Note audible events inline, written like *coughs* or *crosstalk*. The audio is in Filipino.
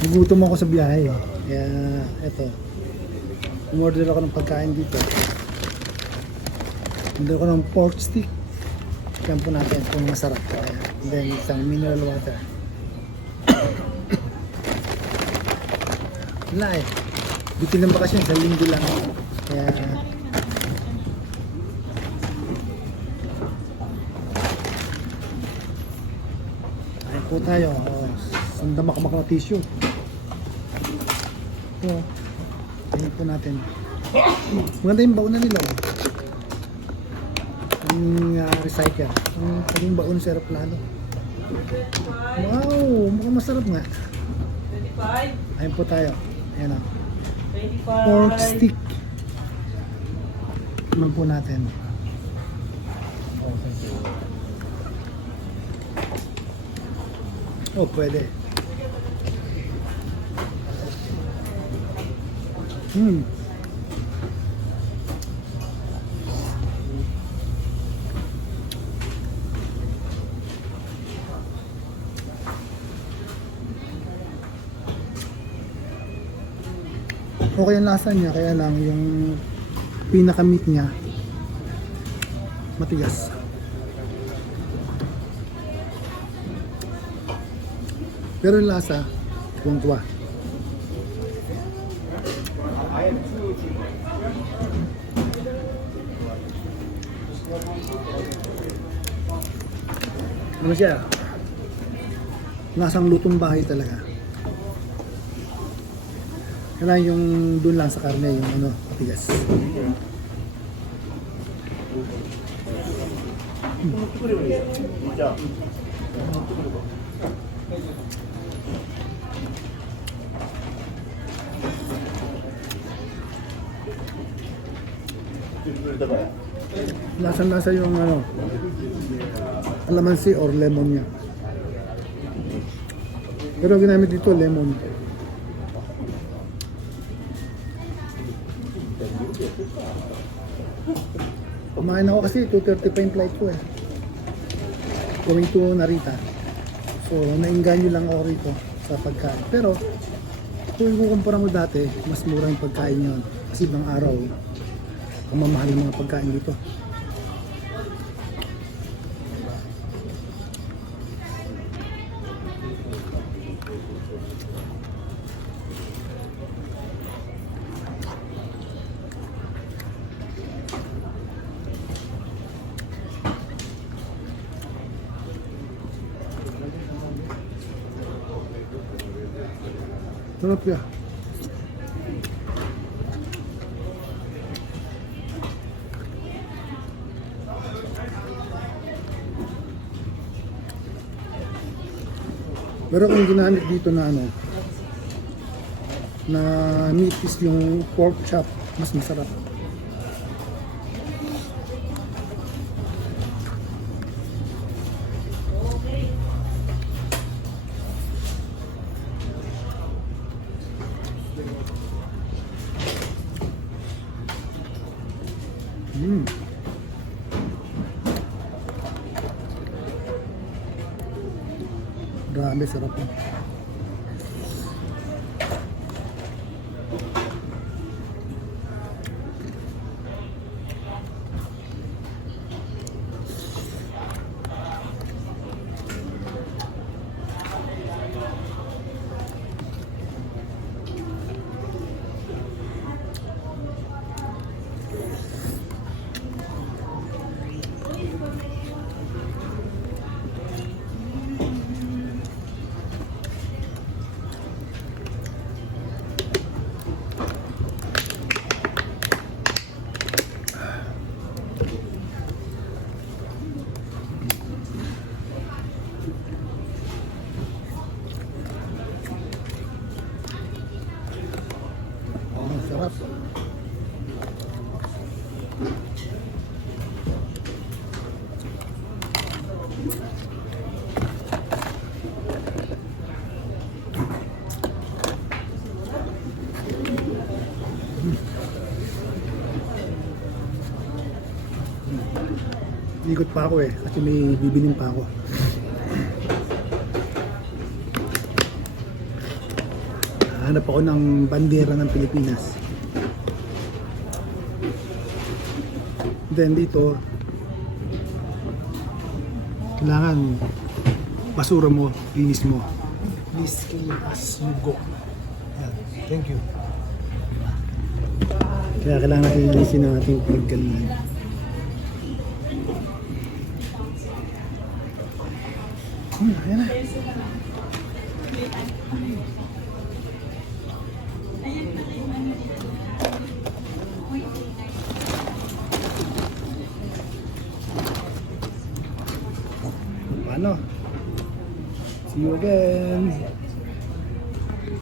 Nagutom ako sa biyahe. eh. Kaya, eto. Umorder ako ng pagkain dito. Umorder ako ng pork stick. Yan po natin kung masarap. And then, isang mineral water. *coughs* Wala eh. Bitin ng bakasyon, sa linggo lang. Kaya, po tayo. Oh, sandamak-mak na tissue. Ito. Ayun po natin. Maganda yung baon na nila. Oh. Ang uh, recycle. Ang paging baon sa aeroplano. Wow! Mukhang masarap nga. 25, Ayun po tayo. Ayan o. 25. Pork stick. Naman po natin. Oh, pwede. Hmm. Okay ang lasa niya, kaya lang yung pinaka-meat niya matigas. Pero yung lasa, tuwang-tuwa. Ano siya? Lasang lutong bahay talaga. Kaya yung dun lang sa karne, yung ano, matigas. Lasang-lasa yung ano, alamansi or lemon niya. Pero ginamit dito lemon. Kumain ako kasi 2.30 pa yung flight ko eh. Going to Narita. So, nainganyo lang ako rito sa pagkain. Pero, kung kukumpara mo dati, mas mura yung pagkain yun. Kasi ibang araw, ang mamahal mga pagkain dito. Sarap ya. Pero kung ginamit dito na ano, na meat is yung pork chop, mas masarap. Mm. Grabe, sarap yan. Ang sarap. Ikot pa ako eh, kasi may bibiling pa ako. Hanap ako ng bandera ng Pilipinas. Then dito, kailangan basura mo, linis mo. Please clean as you go. Yan. Thank you. Kaya kailangan natin linisin ang ating pinaggalingan. Hmm, ayan na. Paano? See you again.